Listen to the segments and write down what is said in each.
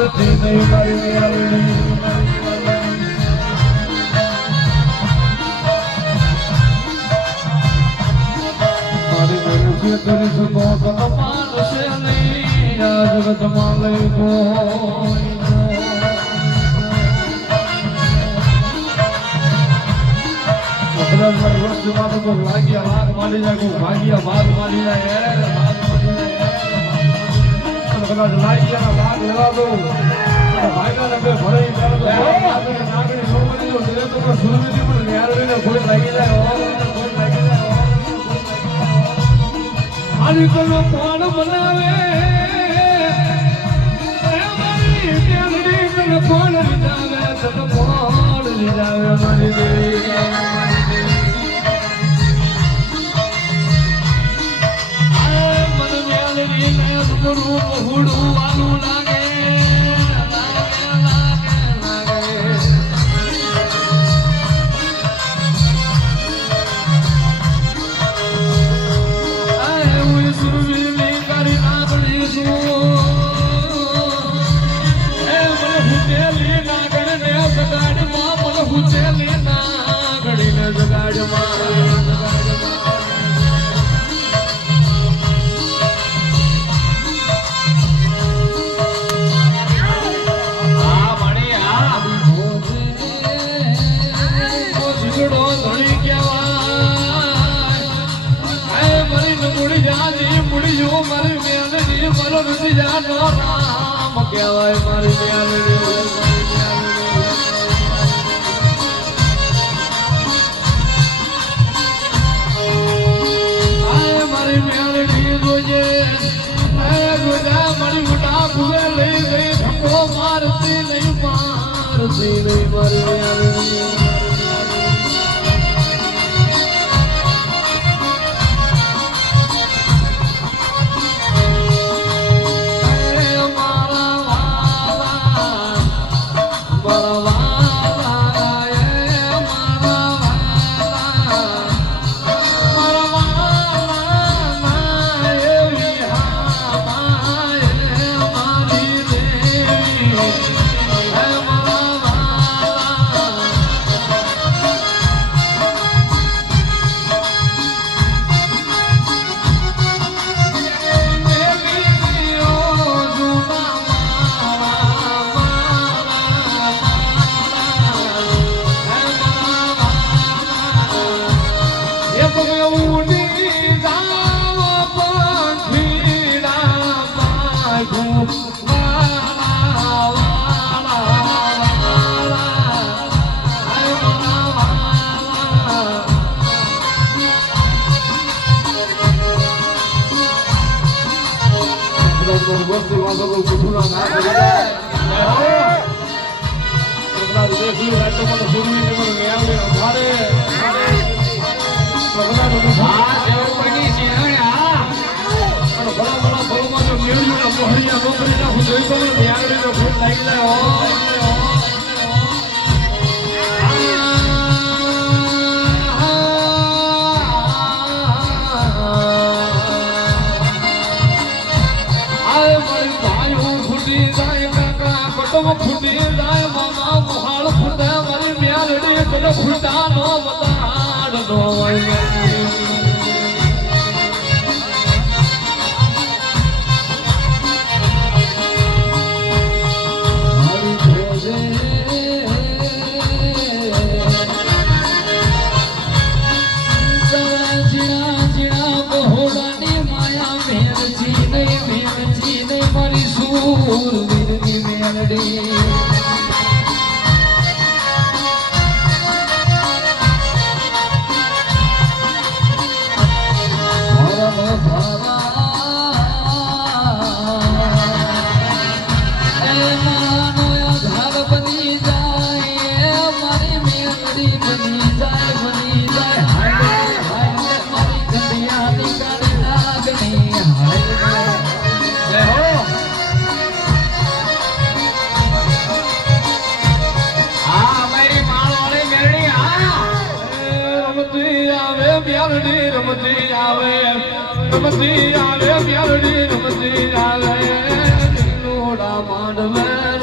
મારતી નહીં મારી મેલડી મારી મનુષ્ય કરી શકો તો માનશે નહીં આ જગતમાં લઈ કોઈ ભાગ્યા ભાગ મારી જાય ભાગ્યા ભાગ મારી જાય કદાચ લાગ્યા ભાગ લેવા દો ભાગ્યા ને ભરાઈ નાગણી સોમની સુરવીથી પણ ન્યારડીને કોઈ લાગી જાય આની તો કોણ બનાવે કોણ લીધાવે તમે કોણ લીધાવે મારી દેવી હુડું વાલું લાગે એવું સુરવીરની કરી નાગણી છું મને હુચેલી નાગણીને જગાડમાં મને હુચેલી નાગણીને જગાડમાં રામ કહેવાય મારી મેલડી મારી મેલડી જોજે મારી મોટા ભૂવે લઈ ગઈ ધક્કો મારતી નહીં મારી મેલડી ફૂટી જાય મામા મોહાળ ફૂટે મારી મેલડી કદો ફૂટા નો બતાડ નો રમતી આવે મ્યાલડી રમતી આવે લોડા માંડવે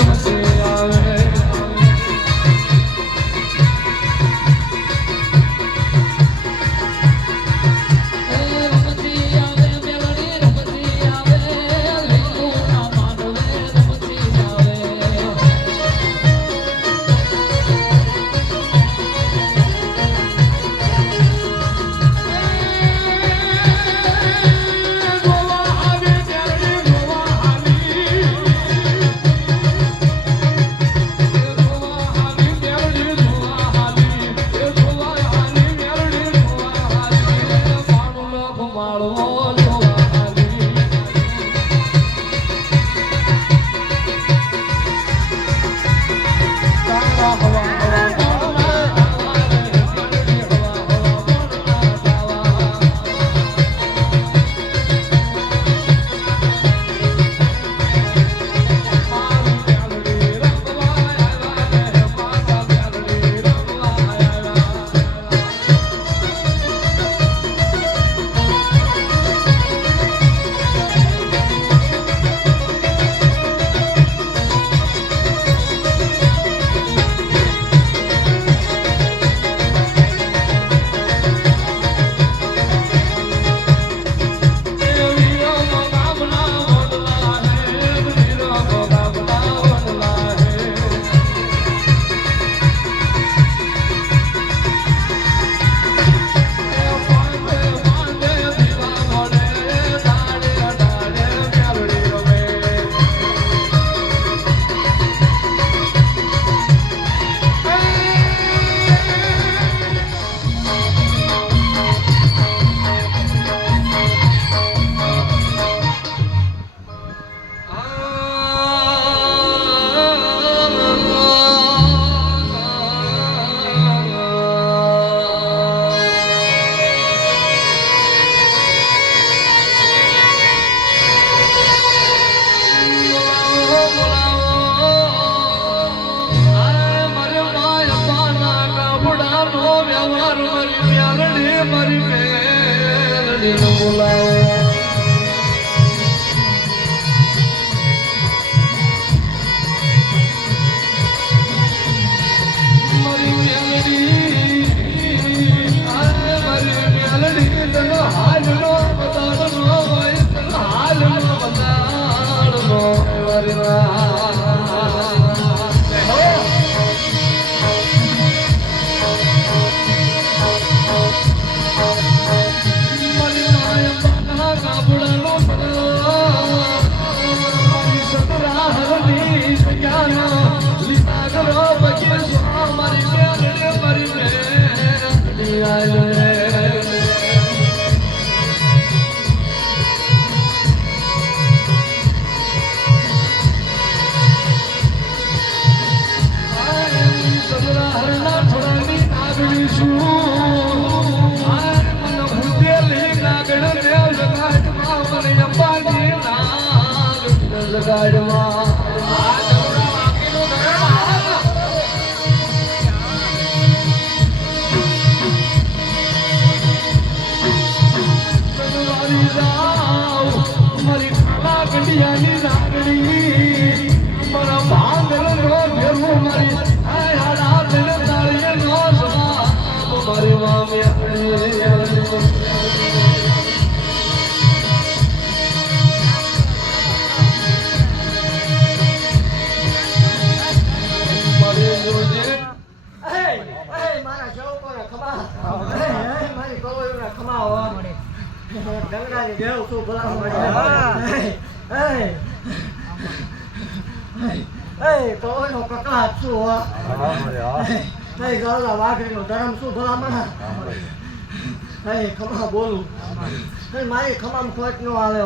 મારી ખમામ ખોટ નો આવે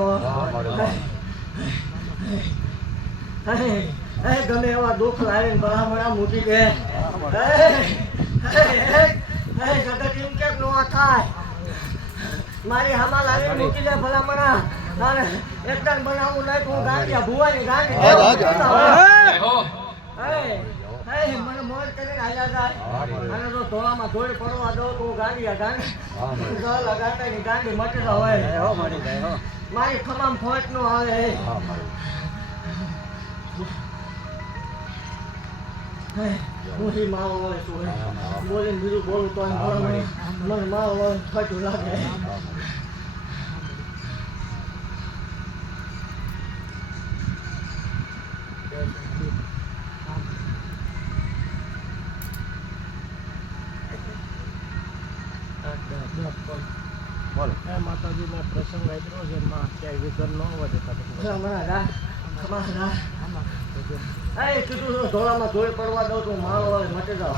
ગમે એવા દુઃખ લાવીને ભલામણા મૂકી દે જગત એમ કેમ નો થાય મારી હામાં લાવીને મૂકી દે ભલામણા એકદમ બનાવું નહીં હું ગાંઠિયા ભુવાની ગાંઠી મને મોજ કરીને હાલ્યા જાય અને જો ધોળામાં ધોળી પડવા દઉં તો ગાંઠી લગાડતા ગાંઠી મટી હોય મારી ખમામ ખોટ નો આવે હું મારો હોય શું બોલીને બીજું બોલું તો મને મારો હોય ખોટું લાગે માતાજીનો પ્રસંગ આવ્યો છે એમાં ક્યાંય વિઘન ન વધે કીધું ધોળામાં ધોઈ પડવા દઉં તો મારો હોય મટી જાવ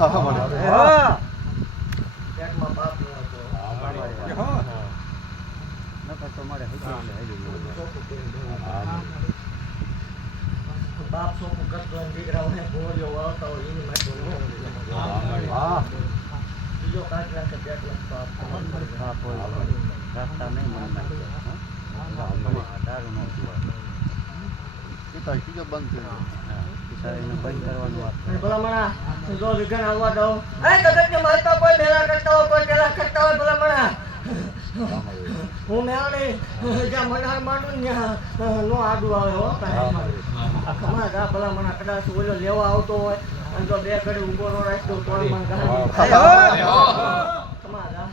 પેટમાં બાપ બાપ સોપું કરતો દીકરાઓને ભોળ્યો વાળતા હોય એની માટે બીજો કાચ નાખે પેટમાં બાપ રસ્તા નહીં મને દારૂ નો બીજો બંધ બંધ કરવાનું ભલામણા જો વિઘન આવવા દઉં કદાચ મારતા કોઈ ભેલા કરતા હોય કોઈ પેલા કરતા હોય ભલામણા હું મેળવી જ્યાં મનાર માંડું ત્યાં નો આડું આવે હો ખમા જા ભલામણા કદાચ ઓલો લેવા આવતો હોય અને જો બે ઘડી ઊભો ન રાખતો તો મને ખમા જા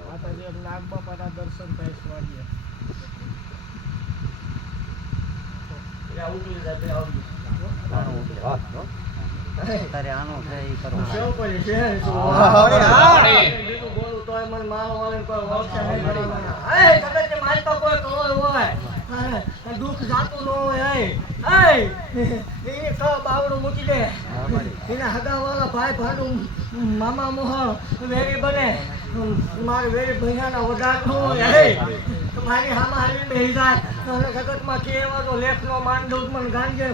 માતાજી નાગ બાપાના દર્શન થાય સ્વામીએ ઉકલી જાય બે આવજો તારે આનો છે ઈ કરો કેવું પડે છે બીજું બોલું તોય મને મારો વાળે કોઈ વળશે નહીં ભલામણા કદાચ મારતા કોઈ કળોય હોય દુઃખ જાતું ન હોય એને ક બાવડું મૂકી દે એના હગાવાળા ભાઈ ભાડું મામા મોહ વેરી બને મારે વેરી ભૈયાના વધાર ન હોય મારી હામાં હાલી બેસી જાય અને જગતમાં કેવા તો લેખ નો માન દઉં મને ગાંજે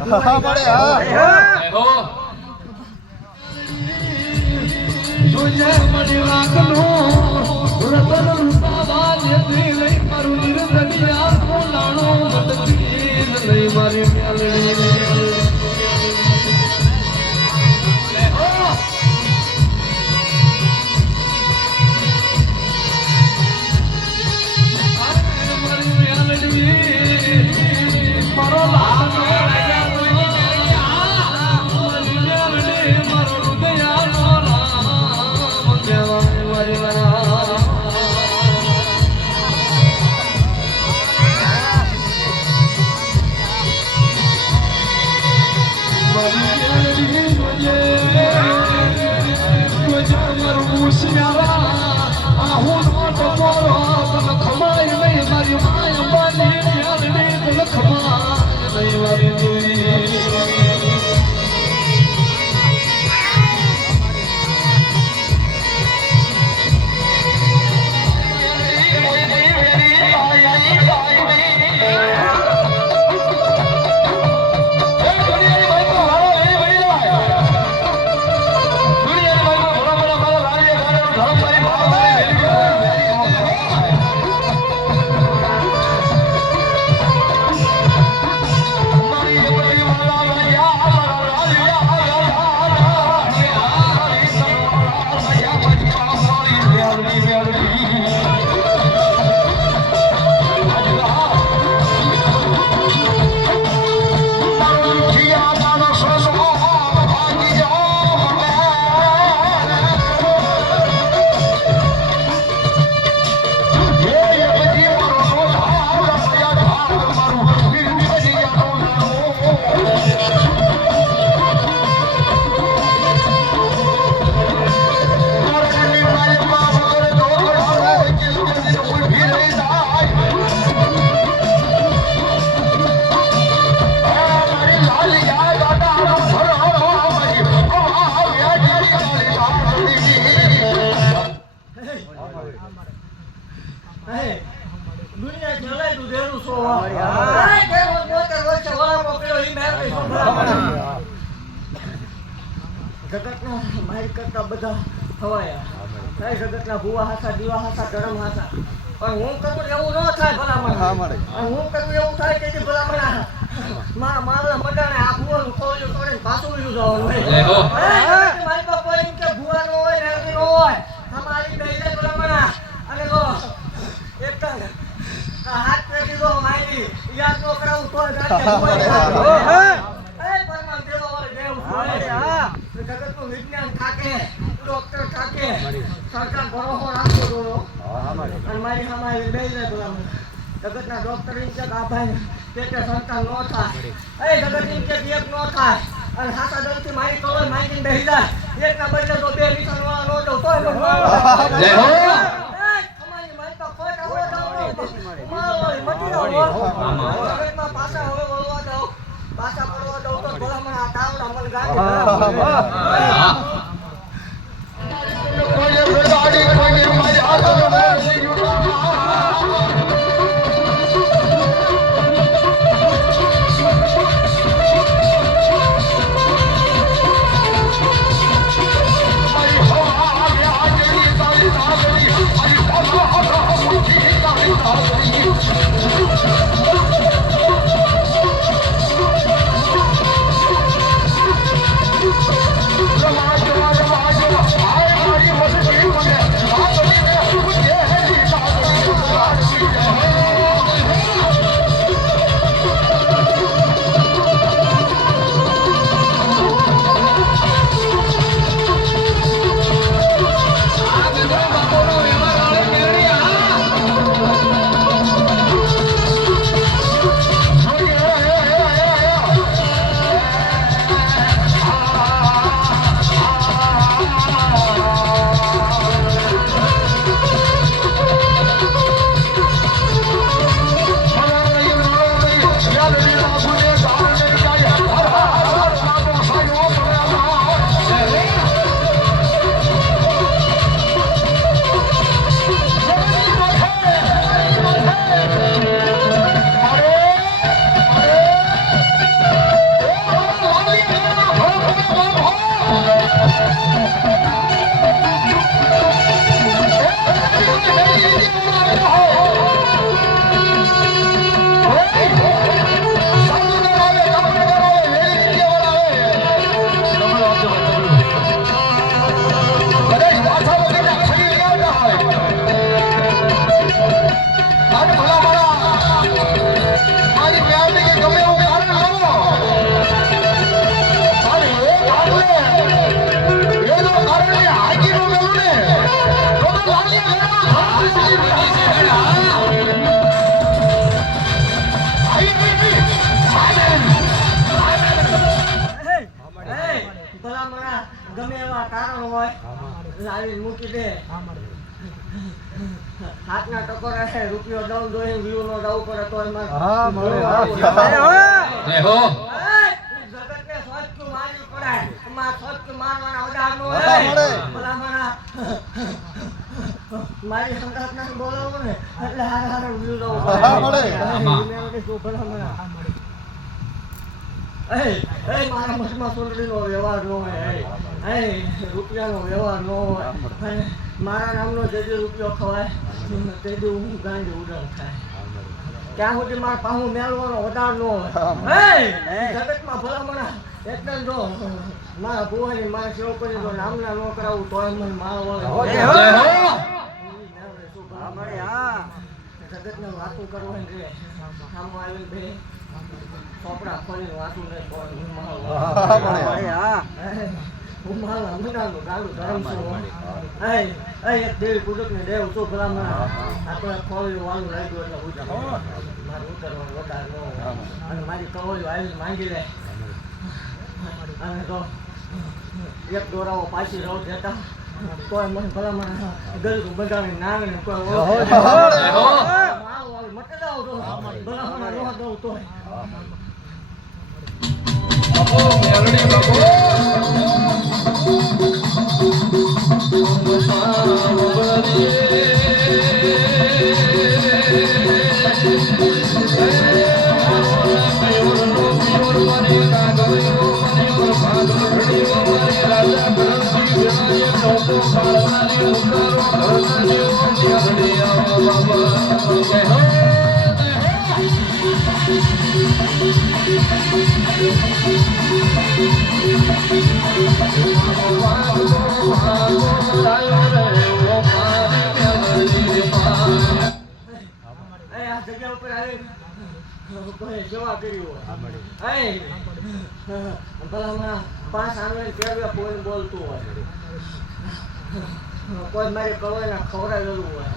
જગતના મારી કરતા બધા હવાયા જગતના ભૂવા હાસા દીવા હાસા ધરમ હાસા પણ હું કરું એવું ન થાય ભલામણ હું કરું એવું થાય કે ભલામણ મારા મડાને આ ભૂવાનું ખોલ્યું કરીને પાછું જવાનું મારી પાસે કોઈ કે ભૂવા નો હોય ને ન હોય અમારી બેલે ભલામણ અને તો એક હાથ પેટી દો મારી યાદ ન કરાવું તો જગતનું વિજ્ઞાન થાકે ડોક્ટર થાકે સરકાર ભરોસો રાખતો હતો અને મારી સામે બેસી ભલામણ જગતના ડોક્ટર એમ કે આ ભાઈ પેટે સંતાન ન થાય જગત એમ કે એક ન થાય અને હાથા દળથી મારી કળો માંગીને બેસી જાય એકના બદલે તો બે નિશાન વાળા ન દઉં તોય પાછા હવે વળવા દઉં પાછા પડવા દઉં તો ભલામણ આ તાવડા મને ગાડી ગમે એવા કારણ હોય લાવી મૂકી દે હાથના ટકોરા છે રૂપિયો દઉં દોઈ વ્યૂ નો દઉં પડે તો એમાં જગતને સ્વચ્છ મારવી પડે એમાં સ્વચ્છ મારવાના ઓર્ડર નો ભલામણા મારી સંગાતના બોલાવો ને એટલે હાર વ્યૂ દઉં પડે ભલામણા મારા મઠમાં સોંદડીનો વ્યવહાર ન હોય રૂપિયાનો વ્યવહાર ન હોય મારા નામનો જે રૂપિયો ખવાય તે હું ગાંડી ઉડાન થાય ત્યાં સુધી મારા પાહું મેળવાનો વધાર ન હોય જગતમાં ભલામણા એટલે જો મારા ભુવાની મારા સેવકોની જો નામના ન કરાવું તો મને જગતને વાતું કરવાની રે સામું આવીને બે ચોપડા ખોલીને વાતું ને એક દેવી પૂજક ને દેવ તો ભલામણ આપણે ખોલ્યું વાલું લાગ્યું એટલે મારે ઉતરવાનું વધારે ન હોય અને મારી કવળીઓ આવીને માંગી લે અને તો એક દોરાવો પાછી રહો દેતા કોઈ મને ભલામણ ગલકું બધાને નાંગને કોઈ મટે દાવ તો ભલામણ રોહ દઉં તોય રાજા આ જગ્યા ઉપર આવી કોઈ સેવા કર્યું ભલામાં 5 આંગળી ફેરવે કોઈ બોલતું હોય કોઈ મારી કળવાના ખવડાવેલું હોય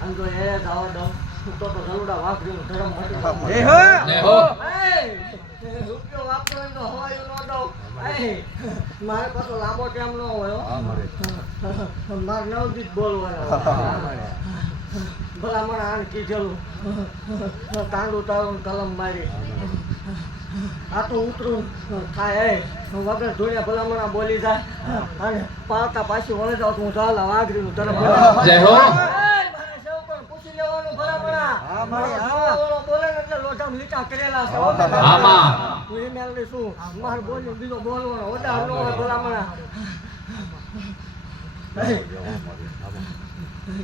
આમ તો એ જવા દઉં તો જલુડા વાપરીનું ધર્મ મટી રૂપિયો વાપરો તો હવાયું ન દઉં મારે પાછો લાંબો ટાઈમ ન હોય મારે નવદીત બોલવાનો ભલામણ આને કીધેલું તાંડું તારું કલમ મારી આ તો ઉતરું થાય વગર ધોળિયા ભલામણા બોલી જાય અને પાળતા પાછી વળી જાવ હું ચાલા વાઘરીનું તરફ પૂછી લેવાનું ભલામણા બોલે ને એટલે લોઢામ લીટા કરેલા છે હું એ મેળવી શું મારે બોલ્યું બીજો બોલવાનો ઓડા ન હોય ભલામણા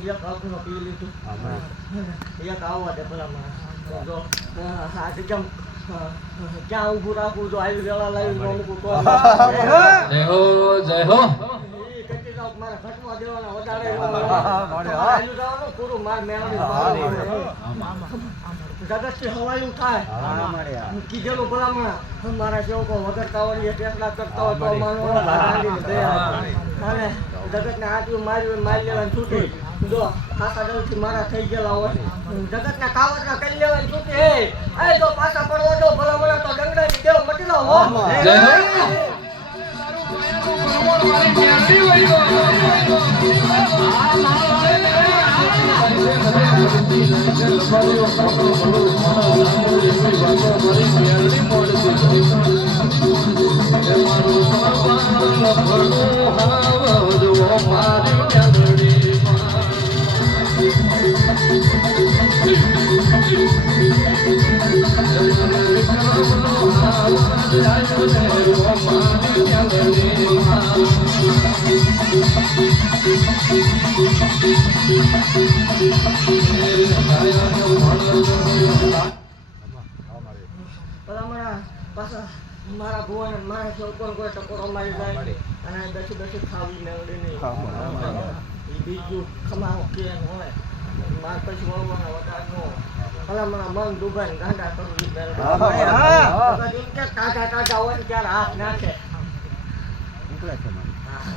એક આપણો પી લીધું એક આવવા દે ભલામણા જો આ જગ્યા ક્યાં ઊભું રાખવું જો આવી વેળા લાવી અમુક તો જય હો જય હો મારે ઘટવા દેવાના વધારે પૂરું માર મેળવી જગતથી હવાયું થાય કીધેલું ભલામણા મારા સેવકો વગર કાવડીએ ફેસલા કરતા હોય તો અને જગતને આટલું મારી લેવાની છૂટી જો ખાસા દલથી મારા થઈ ગયેલા હોય જગતના કાવડના કરી લેવાની છૂટી એ જો પાછા પડવા દો ભલામણા તો ડંગડાની દેવ મટી દો હો પાછા મારા ભુવન મારા છોકરો કોઈ ટકોરો મારી જાય અને બેસી બેસી ખાવી મેળવી નહીં એ બીજું ખમાવો કે હોય માર પછી વળવાના વધારે નો ભલામણા મન દુભાઈ ગાંડા કરું કે કાકા કાકા હોય ત્યારે હાથ નાખે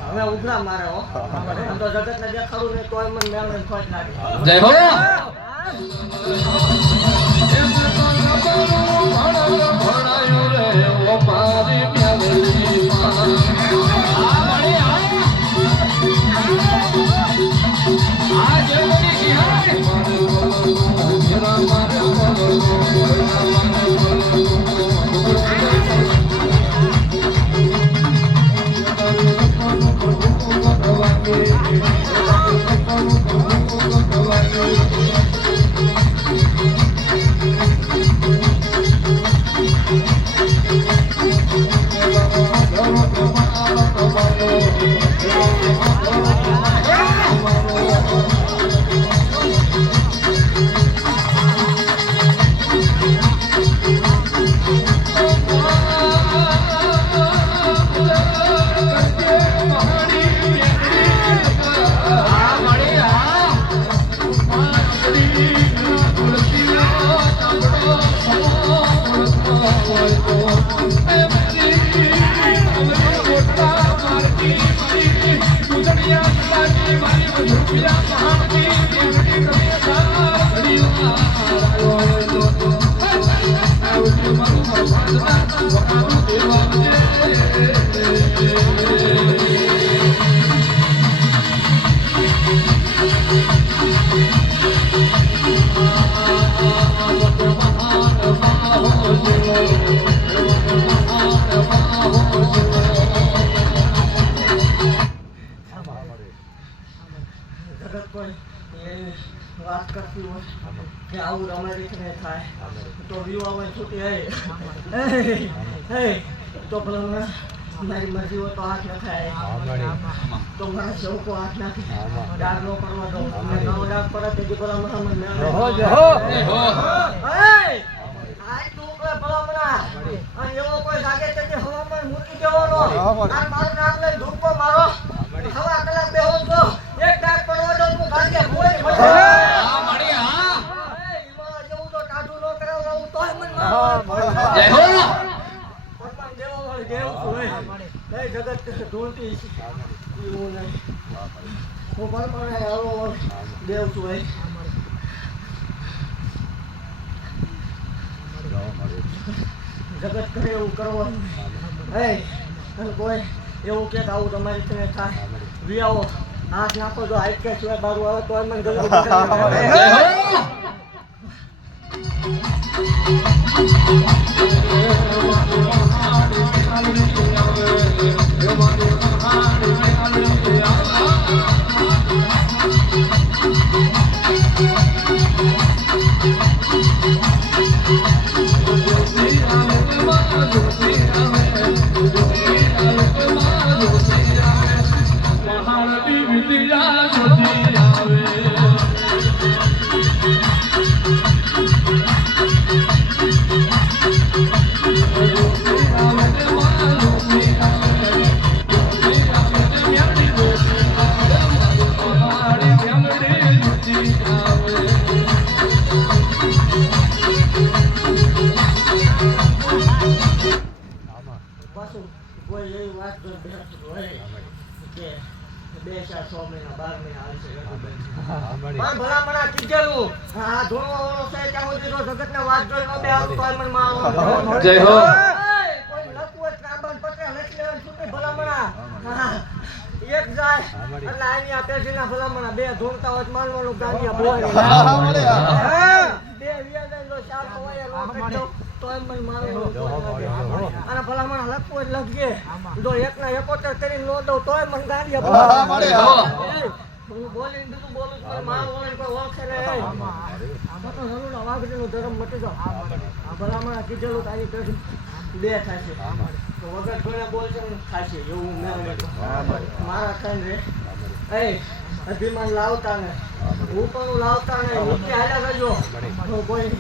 હવે ઉઘરા મારે હો આમ તો જગત ને દેખાડું નહીં તોય મને મેળવે ખોટ લાગે જય હો વાત કરતી હોય કે આવું રમાડી ને થાય તો વ્યૂ આવે છૂટી હે તો ભલા મારી મરજી હોય તો હાથ નખાય તો મારા શોકો હાથ નાખે ડાક નો કરવા દો અને નવો ડાક પડે તેથી ભલા મણા મને જય હો આજ ટુકડા ભલા મણા અને એવો કોઈ જાગે તેથી હવામાન મૂકી દેવાનો આ મારું નામ લઈ ધૂપો મારો હવા કલાક બેહો તો એક ડાક પડવા દો હું ગાંડિયા ભોય હા મળી હા ઈમાં જેવું તો ટાઢું ન કરાવવું તોય મને મારો જય હો પરમાન દેવો વાળી દેવ હોય નહીં જગત ઢોલતી એવું નહીં હું પરમાને આવો દેવ છું ભાઈ જગત કરે એવું કરવાનું હે અને કોઈ એવું કે આવું તમારી થઈને થાય વિયાવો હાથ નાખો જો હાઈટ કે સિવાય બારું આવે તો મને ગલું જય હો પાછું કોઈ એવી વાત જો બેસતું હોય કે 2-4 મહિના 12 મહિના આવશે પણ ભલા મણા કીધેલું આ ધોળવા વાળો છે ત્યાં સુધી તો જગતને વાત જોઈ ન બે આવતું તોય મને મારો જય હો કોઈ લખવું ત્રાંબન પત્રે લખી લેવાનું છૂટી ભલા મણા એક જાય એટલે આની આ પેઢીના ભલા મણા બે ધોળતા હોય માનવાનું ગાંડિયા બોય બે વિયાદાન જો ચાર હોય નો કરતો તોય મને મારો અને ભલા મણા લખવું જ લખજે જો એકના 71 કરીને નો દઉં તોય મને ગાંડિયા બોય હું બોલીને બીજું બોલું છું મારો ઓળખ કોઈ ઓળખે ને તો હનુના વાઘરીનો ધર્મ મટી જાવ આ ભલા મણા કીધેલું તારી પેઢી બે થશે તો વગર ઘણા બોલશે ને થશે એવું મેં મારા ખાઈને રે અભિમાન લાવતા ને ઉપરનું લાવતા ને નીચે હાલ્યા કરજો તો કોઈ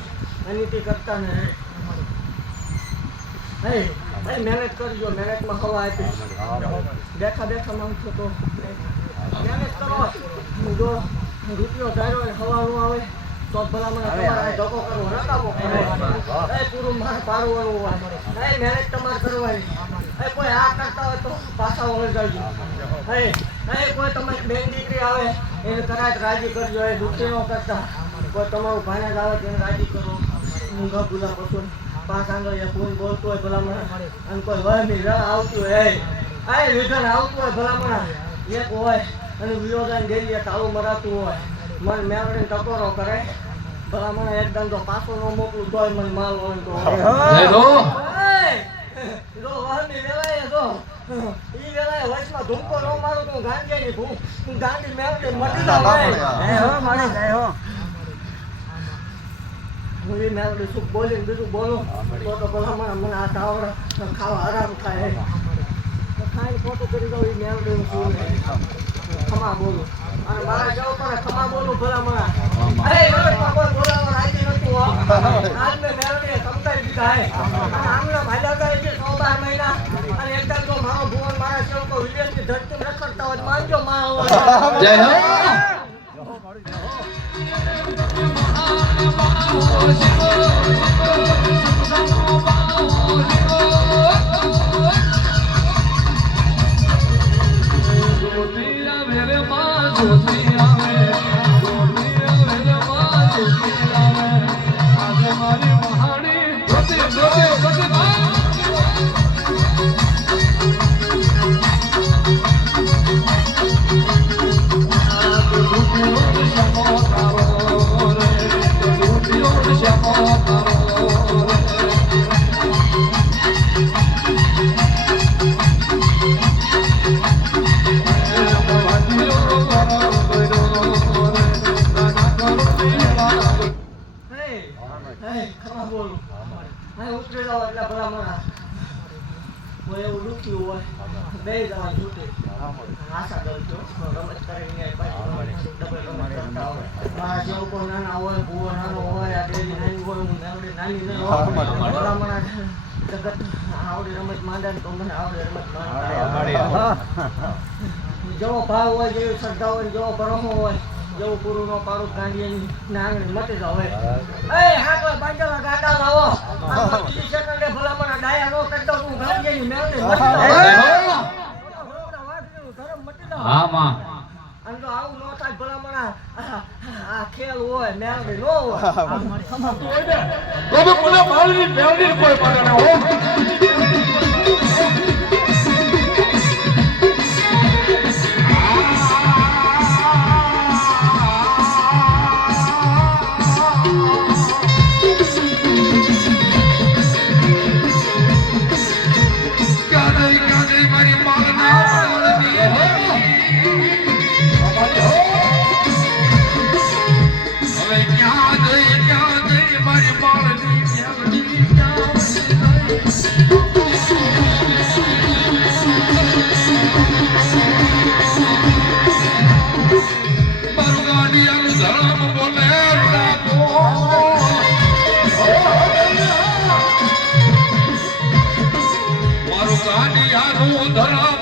અનિતિ કરતા ને મહેનત કરજો મહેનતમાં હવા આપી બેઠા બેઠા માંગશો તો મહેનત કરો જો રૂપિયો ધાર્યો ને હવા નો આવે તો ભલા મને તમારે ધક્કો કરવો રકાવો પડે પૂરું મારે પારવાનું હોય મહેનત તમારે કરવાની કોઈ આ કરતા હોય તો પાછા વળી જાજો કોઈ તમારી બેન દીકરી આવે એને કદાચ રાજી કરજો એ દુઃખી ન કરતા કોઈ તમારું ભાણેજ આવે તેને રાજી કરો ઊંઘા ભૂલા પશુ પાંચ આંગળીએ ફૂલ બોલતું હોય ભલામણા અને કોઈ વહમી વેળા આવતી હોય વિઘન આવતું હોય ભલામણા એક હોય અને વિરોધન ડેલીએ તાળું મરાતું હોય મન મેળવીને ટકોરો કરે ભલામણા એકદમ તો પાછો ન મોકલું તોય મને માલ હોય તો જો વહમી વેળાએ જો ઈ વેળાએ વચમાં ધૂમકો ન મારું તો ગાંડિયાની ભૂ ગાંડી મેળવી મટી જાવ હું એ મેળવી શું બોલીને બીજું બોલું તો ભલામણા મને આ ટાવર ખાવા આરામ થાય ખાઈને ખોટું કરી દઉં એ મેળવી શું ખમા બોલું અને મારા જવું પડે ખમા બોલું ભલામણા કોઈ બોલાવવા રાજી નતું આજ મેં મેળવીને સમજાવી દીધા અને આમના ભાઈલા થાય છે 9-12 મહિના અને એકદમ તો મારો ભુવન મારા સેવકો વિદેશની ધરતી રખડતા હોય માનજો મારો જય હો Shamo કોઈ એવું દુખ્યું હોય બે જણા છૂટે આશા દઉં છું રમત કરીને ડબલ રમત કરતા હોય મારા જેવું કોઈ નાના હોય ભૂવો નાનો હોય આ ડેરી નાની હોય હું નાની નહીં હોય ભલામણા જગત આવડી રમત માંડે તો મને આવડી રમત માંડે જેવો ભાવ હોય જેવી શ્રદ્ધા હોય જેવો ભરમો હોય જેવું પૂરું નો પાડું ગાંડીની આંગળી મટી જાવ એ હાકલા બાંધેલા ગાડા લાવો બીજી સેકન્ડે ભલામણા ડાયા નો કરતો હું ગાંડીની મેળને મટી ધર્મ મટી જાવ હા માં અને તો આવું નો થાય ભલામણા આ ખેલ હોય મેળને નો હોય તો બોલે મારી મેળવી કોઈ પાડે ના હો ધરા